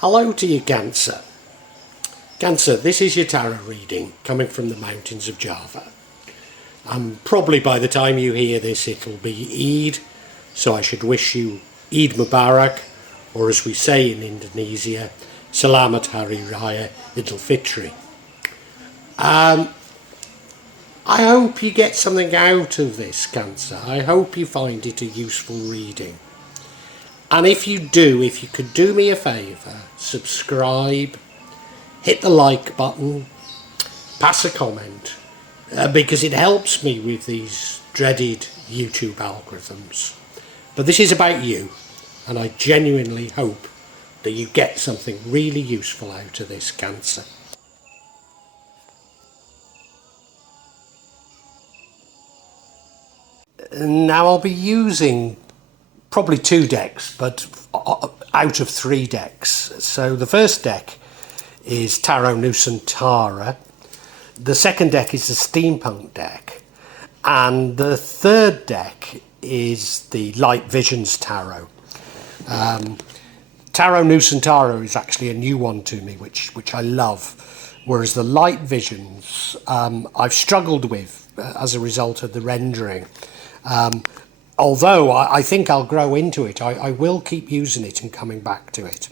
Hello to you, Cancer. Cancer, this is your tarot reading coming from the mountains of Java. Probably by the time you hear this it'll be Eid, so I should wish you Eid Mubarak, or as we say in Indonesia, Selamat Hari Raya Idul Fitri. I hope you get something out of this, Cancer. I hope you find it a useful reading. And if you do, if you could do me a favour, subscribe, hit the like button, pass a comment, because it helps me with these dreaded YouTube algorithms. But this is about you, and I genuinely hope that you get something really useful out of this, Cancer. Now I'll be using probably 2 decks, but out of 3 decks. So the first deck is Tarot Nusantara, the second deck is the Steampunk deck, and the third deck is the Light Visions Tarot. Tarot Nusantara is actually a new one to me, which I love, whereas the Light Visions I've struggled with as a result of the rendering. Although I think I'll grow into it, I will keep using it and coming back to it.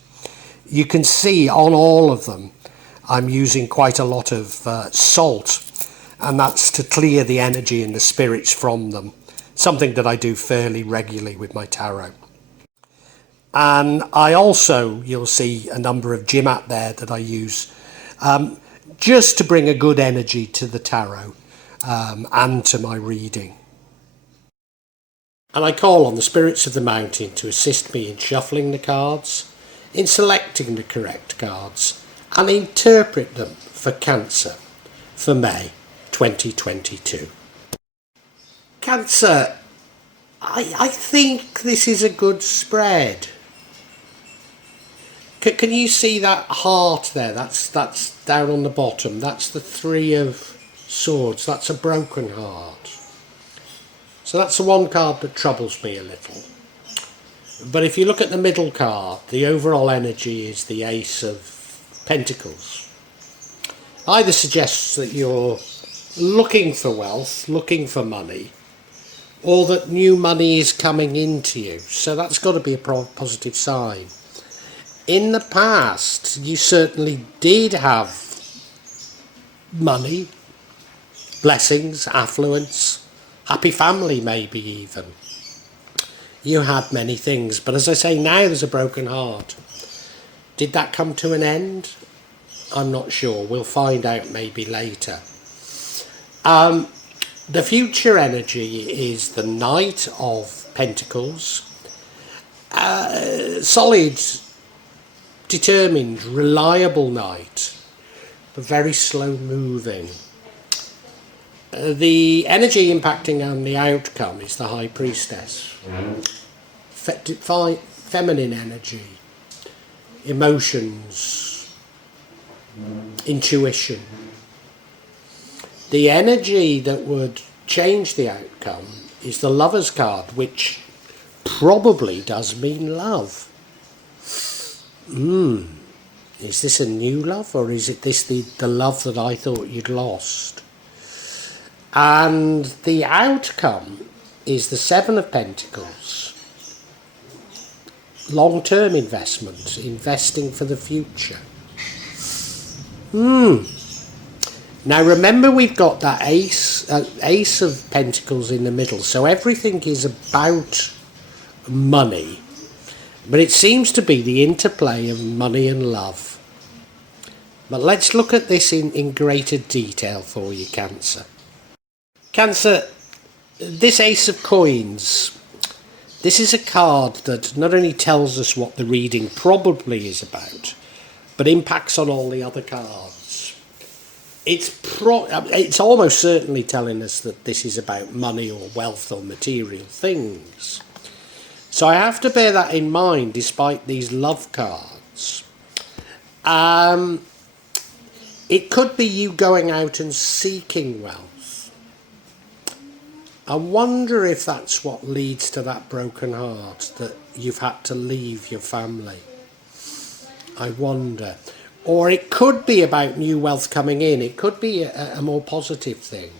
You can see on all of them I'm using quite a lot of salt, and that's to clear the energy and the spirits from them, something that I do fairly regularly with my tarot. And I also, you'll see a number of Jimat there that I use just to bring a good energy to the tarot and to my reading. And I call on the spirits of the mountain to assist me in shuffling the cards, in selecting the correct cards, and interpret them for Cancer for May 2022. Cancer, I think this is a good spread. Can you see that heart there? That's down on the bottom. That's the 3 of Swords. That's a broken heart. So that's the one card that troubles me a little. But if you look at the middle card, the overall energy is the Ace of Pentacles. Either suggests that you're looking for wealth, looking for money, or that new money is coming into you. So that's got to be a positive sign. In the past, you certainly did have money, blessings, affluence, happy family maybe even. You had many things, but as I say, now there's a broken heart. Did that come to an end? I'm not sure. We'll find out maybe later. The future energy is the Knight of Pentacles. Solid, determined, reliable knight, but very slow moving. The energy impacting on the outcome is the High Priestess. Feminine energy, emotions, intuition. The energy that would change the outcome is the Lover's card, which probably does mean love. Is this a new love, or is it this the love that I thought you'd lost? And the outcome is the 7 of Pentacles. Long-term investment, investing for the future. Now remember, we've got that Ace of Pentacles in the middle, so everything is about money. But it seems to be the interplay of money and love. But let's look at this in greater detail for you, Cancer. Cancer, this Ace of Coins, this is a card that not only tells us what the reading probably is about, but impacts on all the other cards. It's almost certainly telling us that this is about money or wealth or material things. So I have to bear that in mind despite these love cards. It could be you going out and seeking wealth. I wonder if that's what leads to that broken heart, that you've had to leave your family. I wonder. Or it could be about new wealth coming in. It could be a more positive thing.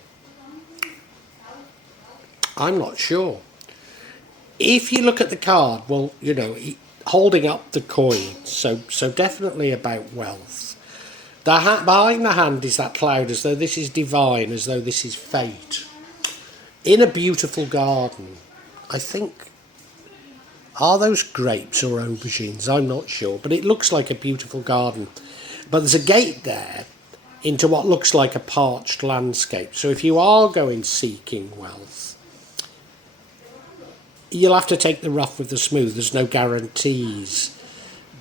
I'm not sure. If you look at the card, well, holding up the coin, so definitely about wealth. Behind the hand is that cloud, as though this is divine, as though this is fate. In a beautiful garden, I think, are those grapes or aubergines? I'm not sure, but it looks like a beautiful garden. But there's a gate there into what looks like a parched landscape. So if you are going seeking wealth, you'll have to take the rough with the smooth. There's no guarantees.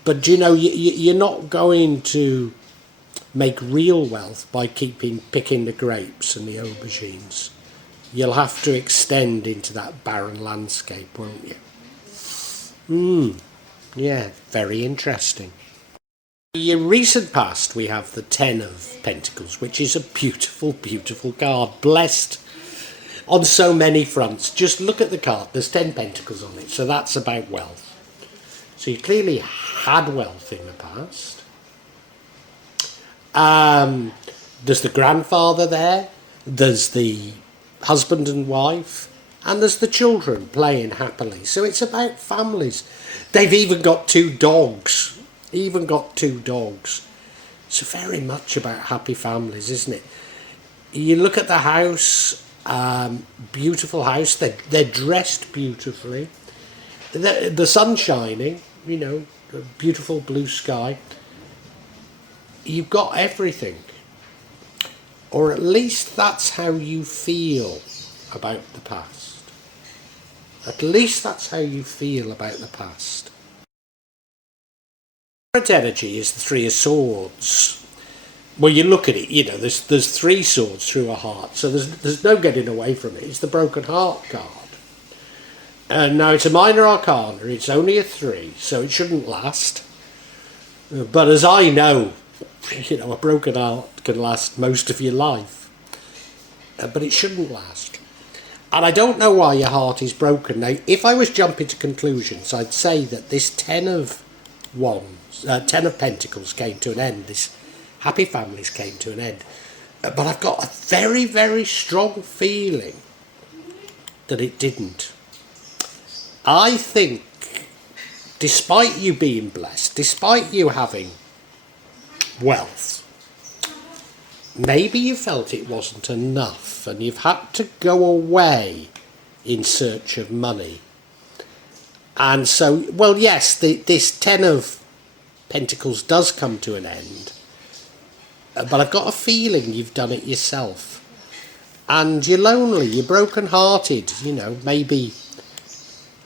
But you're not going to make real wealth by picking the grapes and the aubergines. You'll have to extend into that barren landscape, won't you? Yeah, very interesting. In your recent past, we have the Ten of Pentacles, which is a beautiful, beautiful card. Blessed on so many fronts. Just look at the card. There's 10 pentacles on it, so that's about wealth. So you clearly had wealth in the past. There's the grandfather there. There's the husband and wife. And there's the children playing happily. So it's about families. They've even got 2 dogs. It's very much about happy families, isn't it? You look at the house, beautiful house. They're dressed beautifully. The sun's shining, the beautiful blue sky. You've got everything. Or at least that's how you feel about the past. At least that's how you feel about the past. Current energy is the 3 of Swords. Well, you look at it, there's 3 swords through a heart, so there's no getting away from it. It's the broken heart card. And now it's a minor arcana, it's only a 3, so it shouldn't last. But as I know, a broken heart can last most of your life. But it shouldn't last. And I don't know why your heart is broken. Now, if I was jumping to conclusions, I'd say that this 10 of Pentacles came to an end. This happy families came to an end. But I've got a very, very strong feeling that it didn't. I think, despite you being blessed, despite you having wealth, maybe you felt it wasn't enough and you've had to go away in search of money. And so, well, yes, this 10 of Pentacles does come to an end, but I've got a feeling you've done it yourself. And you're lonely, you're broken-hearted, maybe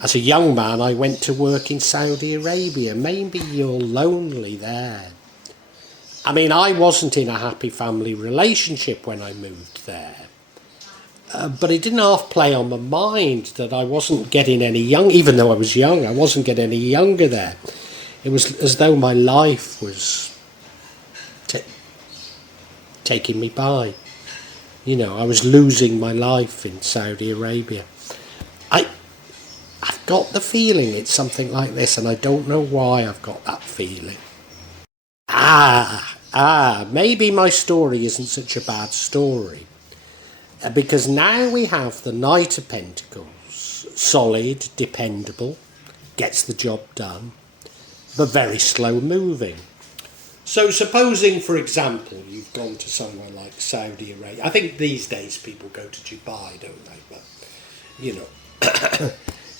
as a young man I went to work in Saudi Arabia. Maybe you're lonely there. I mean, I wasn't in a happy family relationship when I moved there. But it didn't half play on my mind that I wasn't getting any young, even though I was young, I wasn't getting any younger there. It was as though my life was taking me by. I was losing my life in Saudi Arabia. I've got the feeling it's something like this, and I don't know why I've got that feeling. Maybe my story isn't such a bad story. Because now we have the Knight of Pentacles, solid, dependable, gets the job done, but very slow moving. So supposing, for example, you've gone to somewhere like Saudi Arabia. I think these days people go to Dubai, don't they? But,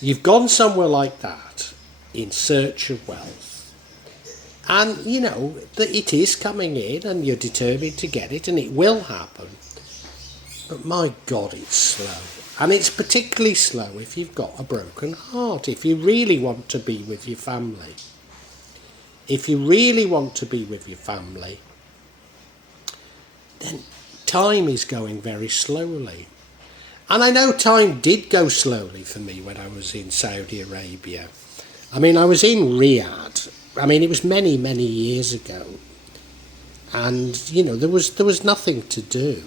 you've gone somewhere like that in search of wealth. And, that it is coming in and you're determined to get it and it will happen. But my God, it's slow. And it's particularly slow if you've got a broken heart. If you really want to be with your family. Then time is going very slowly. And I know time did go slowly for me when I was in Saudi Arabia. I mean, I was in Riyadh. I mean, it was many, many years ago. And, there was nothing to do.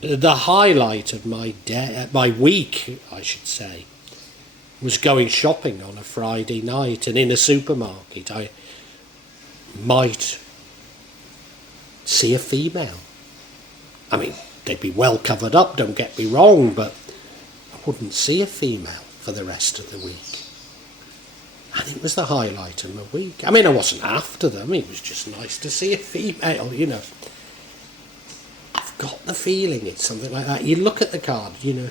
The highlight of my week, I should say, was going shopping on a Friday night, and in a supermarket I might see a female. I mean, they'd be well covered up, don't get me wrong, but I wouldn't see a female for the rest of the week. And it was the highlight of my week. I mean, I wasn't after them, it was just nice to see a female, you know. I've got the feeling it's something like that. You look at the card, you know,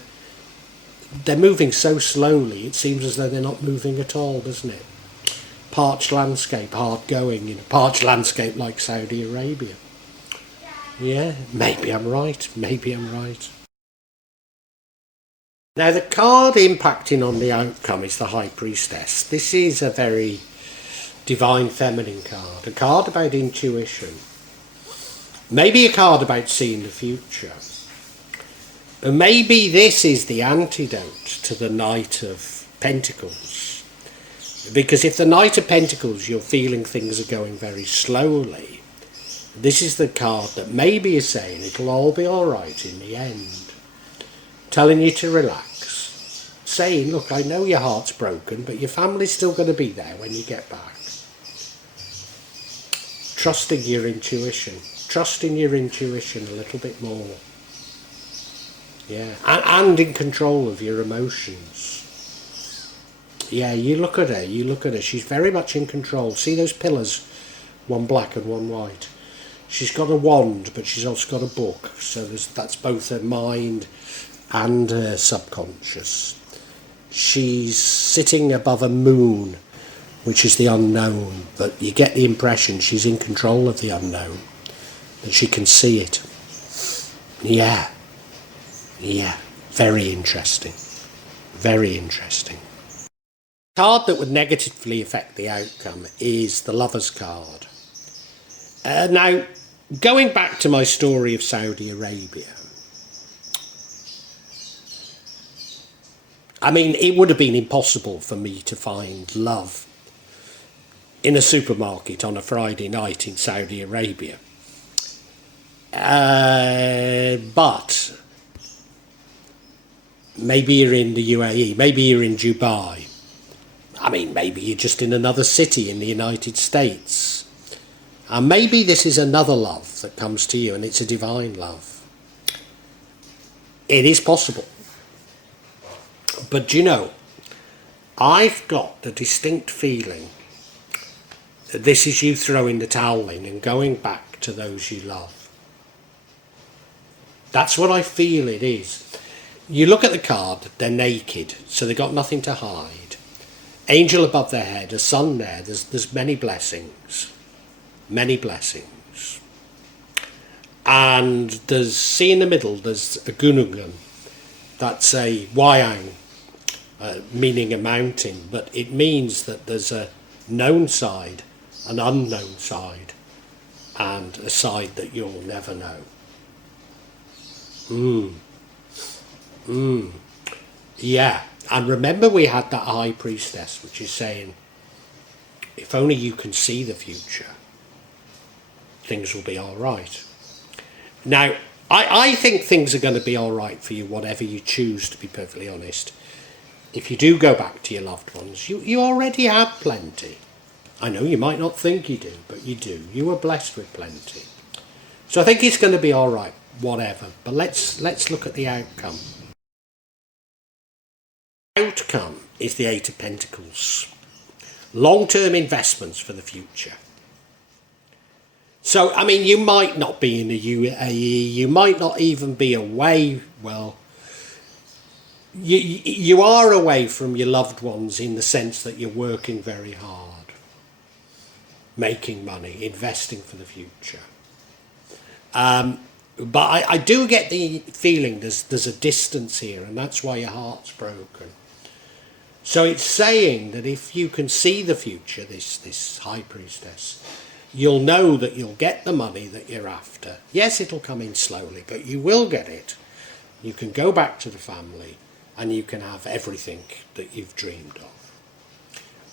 they're moving so slowly, it seems as though they're not moving at all, doesn't it? Parched landscape, hard going, you know, parched landscape like Saudi Arabia. Yeah, maybe I'm right, maybe I'm right. Now the card impacting on the outcome is the High Priestess. This is a very divine feminine card, a card about intuition. Maybe a card about seeing the future. And maybe this is the antidote to the Knight of Pentacles. Because if the Knight of Pentacles, you're feeling things are going very slowly, this is the card that maybe is saying it'll all be alright in the end. Telling you to relax. Saying, look, I know your heart's broken, but your family's still going to be there when you get back. Trusting your intuition. Trusting your intuition a little bit more. Yeah, and in control of your emotions. Yeah, you look at her, she's very much in control. See those pillars, one black and one white? She's got a wand, but she's also got a book, so that's both her mind and her subconscious. She's sitting above a moon, which is the unknown, but you get the impression she's in control of the unknown, that she can see it. Yeah, very interesting, very interesting. The card that would negatively affect the outcome is the Lover's card. Now, going back to my story of Saudi Arabia, I mean, it would have been impossible for me to find love in a supermarket on a Friday night in Saudi Arabia. But maybe you're in the UAE, maybe you're in Dubai. I mean, maybe you're just in another city in the United States. And maybe this is another love that comes to you, and it's a divine love. It is possible. But you know, I've got the distinct feeling that this is you throwing the towel in and going back to those you love. That's what I feel it is. You look at the card, they're naked, so they've got nothing to hide. Angel above their head, a sun there, there's many blessings. Many blessings. And there's, see in the middle, there's a gunungan. That's a wayang, meaning a mountain, but it means that there's a known side, an unknown side, and a side that you'll never know. Yeah, and remember we had that High Priestess, which is saying, if only you can see the future, things will be all right. Now, I think things are going to be all right for you, whatever you choose, to be perfectly honest. If you do go back to your loved ones, you already have plenty. I know you might not think you do, but you do. You were blessed with plenty. So I think it's going to be all right, whatever. But let's look at the outcome. Outcome is the Eight of Pentacles. Long-term investments for the future. So, I mean, you might not be in the UAE, you might not even be away, well, you are away from your loved ones in the sense that you're working very hard, making money, investing for the future. But I do get the feeling there's a distance here, and that's why your heart's broken. So it's saying that if you can see the future, this High Priestess, you'll know that you'll get the money that you're after. Yes, it'll come in slowly, but you will get it. You can go back to the family and you can have everything that you've dreamed of.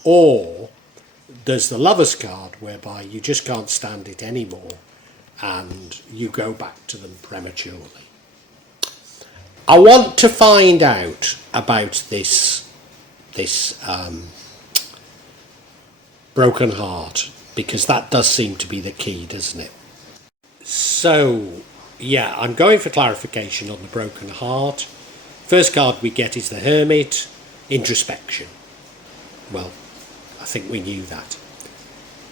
Or there's the Lover's card, whereby you just can't stand it anymore and you go back to them prematurely. I want to find out about this this broken heart, because that does seem to be the key, doesn't it? So, yeah, I'm going for clarification on the broken heart. First card we get is the Hermit, introspection. Well, I think we knew that.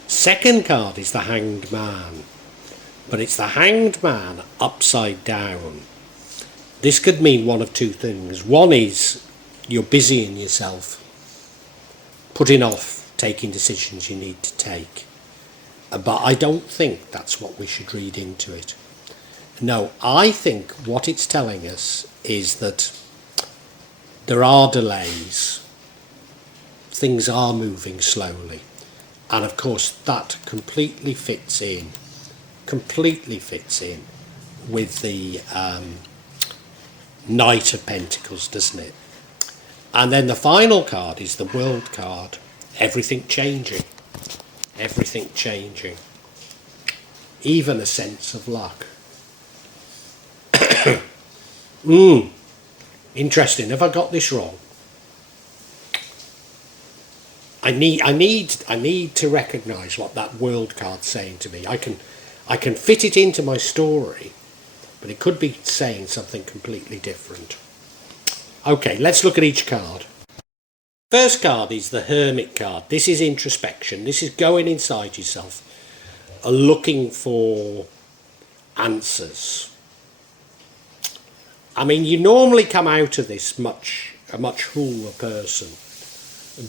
Second card is the Hanged Man, but it's the Hanged Man upside down. This could mean one of two things. One is you're busying yourself, putting off taking decisions you need to take. But I don't think that's what we should read into it. No, I think what it's telling us is that there are delays. Things are moving slowly. And of course that completely fits in with the Knight of Pentacles, doesn't it? And then the final card is the World card. Everything changing. Everything changing. Even a sense of luck. Interesting. Have I got this wrong? I need to recognise what that World card's saying to me. I can fit it into my story, but it could be saying something completely different. Okay, let's look at each card. First card is the Hermit card. This is introspection. This is going inside yourself, looking for answers. I mean, you normally come out of this a much cooler person,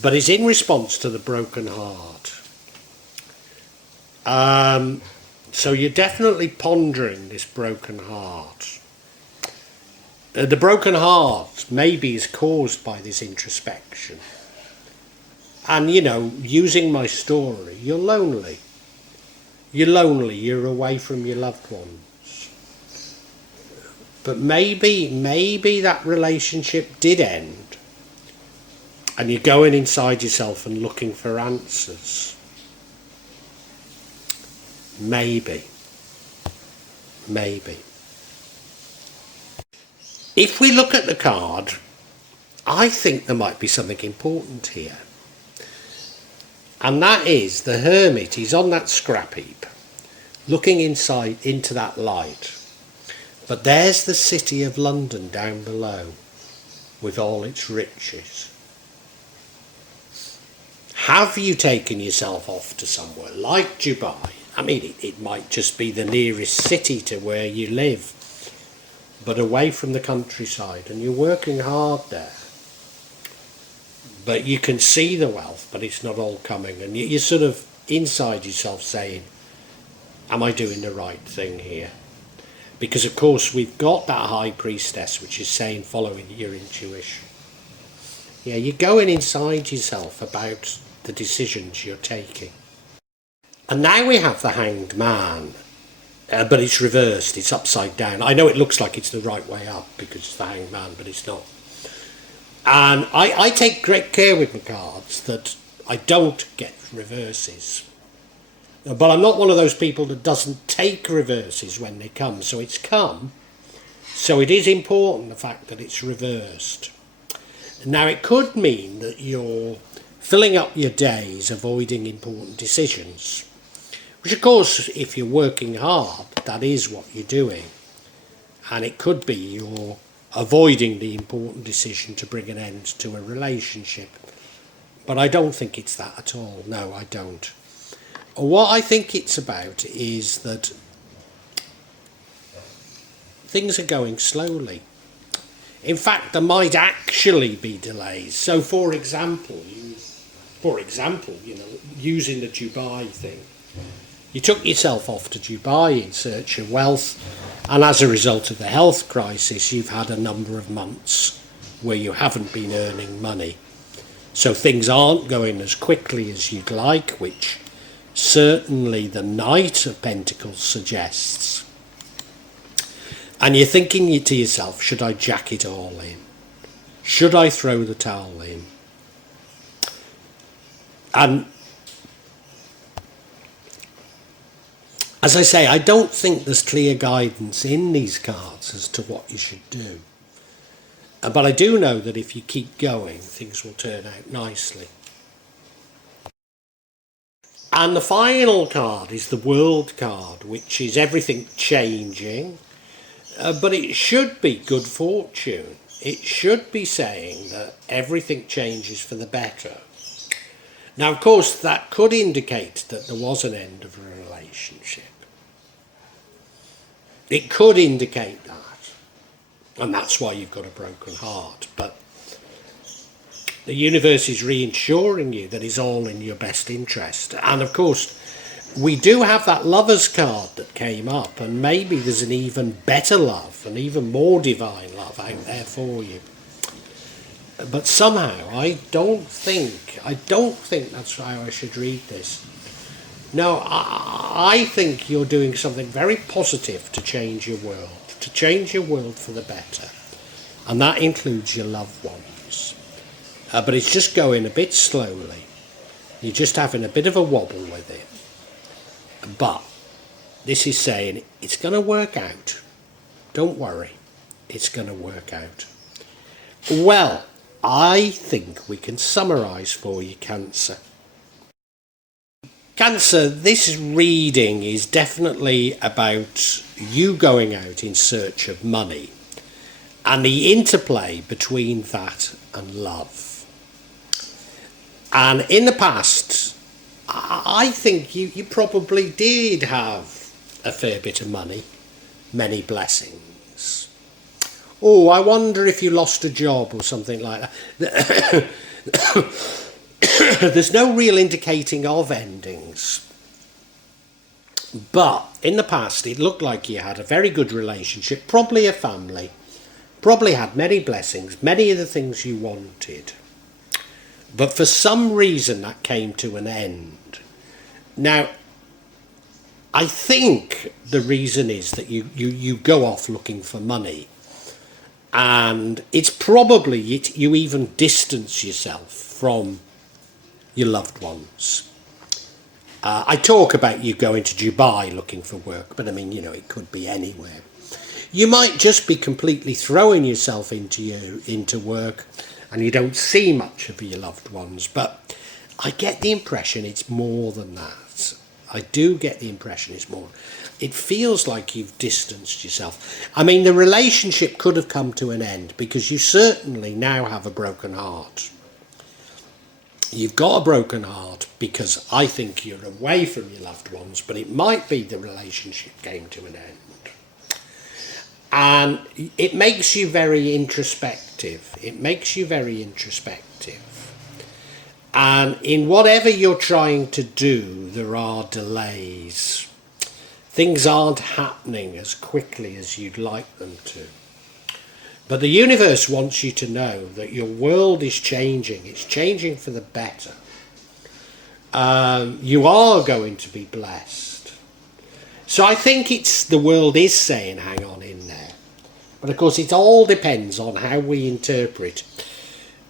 but it's in response to the broken heart. So you're definitely pondering this broken heart. The broken heart maybe is caused by this introspection. And, you know, using my story, you're lonely. You're lonely, you're away from your loved ones. But maybe that relationship did end. And you're going inside yourself and looking for answers. Maybe. If we look at the card, I think there might be something important here. And that is the Hermit. He's on that scrap heap, looking inside into that light. But there's the city of London down below, with all its riches. Have you taken yourself off to somewhere like Dubai? I mean, it might just be the nearest city to where you live, but away from the countryside, and you're working hard there. But you can see the wealth, but it's not all coming, and you're sort of inside yourself saying, am I doing the right thing here? Because of course we've got that High Priestess, which is saying following your intuition. Yeah, you're going inside yourself about the decisions you're taking. And now we have the Hanged Man, but it's reversed, it's upside down. I know it looks like it's the right way up because it's the Hanged Man, but it's not. And I take great care with my cards that I don't get reverses. But I'm not one of those people that doesn't take reverses when they come. So it's come. So it is important, the fact that it's reversed. Now it could mean that you're filling up your days avoiding important decisions. Which of course, if you're working hard, that is what you're doing. And it could be you're avoiding the important decision to bring an end to a relationship. But I don't think it's that at all. No, I don't. What I think it's about is that things are going slowly. In fact, there might actually be delays. So, for example, using the Dubai thing, you took yourself off to Dubai in search of wealth, and as a result of the health crisis, you've had a number of months where you haven't been earning money. So things aren't going as quickly as you'd like, which certainly the Knight of Pentacles suggests. And you're thinking to yourself, should I jack it all in? Should I throw the towel in? And as I say, I don't think there's clear guidance in these cards as to what you should do. But I do know that if you keep going, things will turn out nicely. And the final card is the World card, which is everything changing, but it should be good fortune. It should be saying that everything changes for the better. Now, of course, that could indicate that there was an end of a relationship. It could indicate that. And that's why you've got a broken heart. But the universe is reassuring you that it's all in your best interest. And of course, we do have that Lovers card that came up, and maybe there's an even better love, an even more divine love out there for you. But somehow, I don't think that's how I should read this. No, I think you're doing something very positive to change your world for the better. And that includes your loved ones. But it's just going a bit slowly. You're just having a bit of a wobble with it. But this is saying it's going to work out. Don't worry, it's going to work out. Well, I think we can summarise for you, Cancer. Cancer, this reading is definitely about you going out in search of money and the interplay between that and love. And in the past, I think you probably did have a fair bit of money, many blessings. Oh, I wonder if you lost a job or something like that. There's no real indicating of endings. But in the past, it looked like you had a very good relationship, probably a family, probably had many blessings, many of the things you wanted. But for some reason, that came to an end. Now, I think the reason is that you go off looking for money. And it's probably you even distance yourself from your loved ones. I talk about you going to Dubai looking for work, but I mean, it could be anywhere. You might just be completely throwing yourself into work and you don't see much of your loved ones, but I get the impression it's more than that. I do get the impression it's more. It feels like you've distanced yourself. I mean, the relationship could have come to an end because you certainly now have a broken heart. You've got a broken heart because I think you're away from your loved ones, but it might be the relationship came to an end. And it makes you very introspective. And in whatever you're trying to do, there are delays. Things aren't happening as quickly as you'd like them to. But the universe wants you to know that your world is changing. It's changing for the better. You are going to be blessed. So I think the world is saying, hang on in there. But of course, it all depends on how we interpret.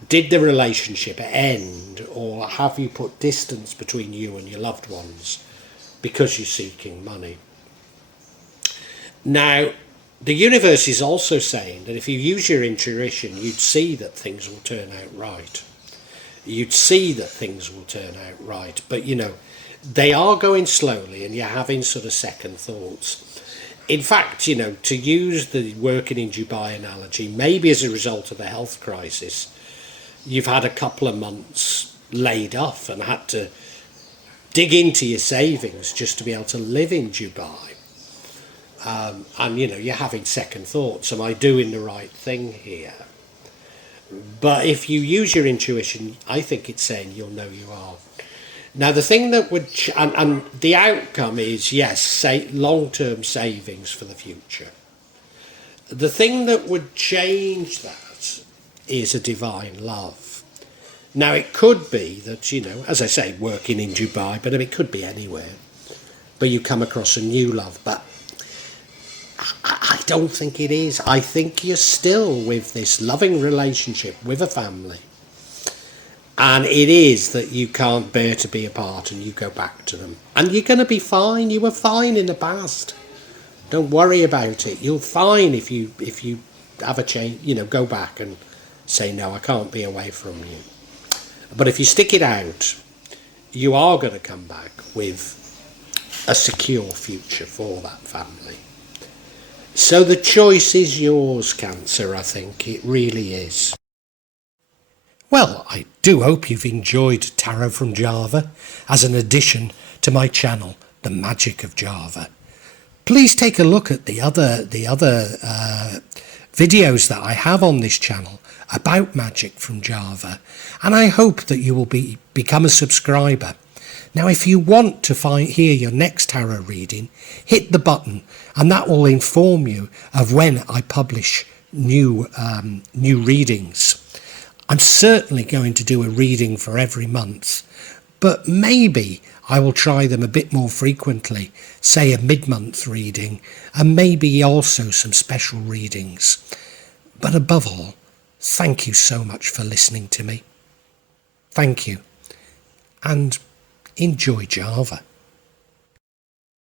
Did the relationship end, or have you put distance between you and your loved ones because you're seeking money? Now, the universe is also saying that if you use your intuition, you'd see that things will turn out right. But, they are going slowly and you're having sort of second thoughts. In fact, to use the working in Dubai analogy, maybe as a result of the health crisis, you've had a couple of months laid off and had to dig into your savings just to be able to live in Dubai. And you're having second thoughts. Am I doing the right thing here? But if you use your intuition, I think it's saying you'll know you are. Now, the thing that would... and the outcome is, yes, long-term savings for the future. The thing that would change that is a divine love. Now, it could be that, as I say, working in Dubai, but it could be anywhere. But you come across a new love. But I don't think it is. I think you're still with this loving relationship with a family. And it is that you can't bear to be apart and you go back to them. And you're going to be fine. You were fine in the past. Don't worry about it. You're fine if you have a change, go back and say, no, I can't be away from you. But if you stick it out, you are going to come back with a secure future for that family. So the choice is yours, Cancer, I think. It really is. Well, I do hope you've enjoyed Tarot from Java as an addition to my channel, The Magic of Java. Please take a look at the other videos that I have on this channel about magic from Java, and I hope that you will become a subscriber. Now, if you want to hear your next tarot reading, hit the button, and that will inform you of when I publish new readings. I'm certainly going to do a reading for every month, but maybe I will try them a bit more frequently, say a mid-month reading, and maybe also some special readings. But above all, thank you so much for listening to me. Thank you, and enjoy Java.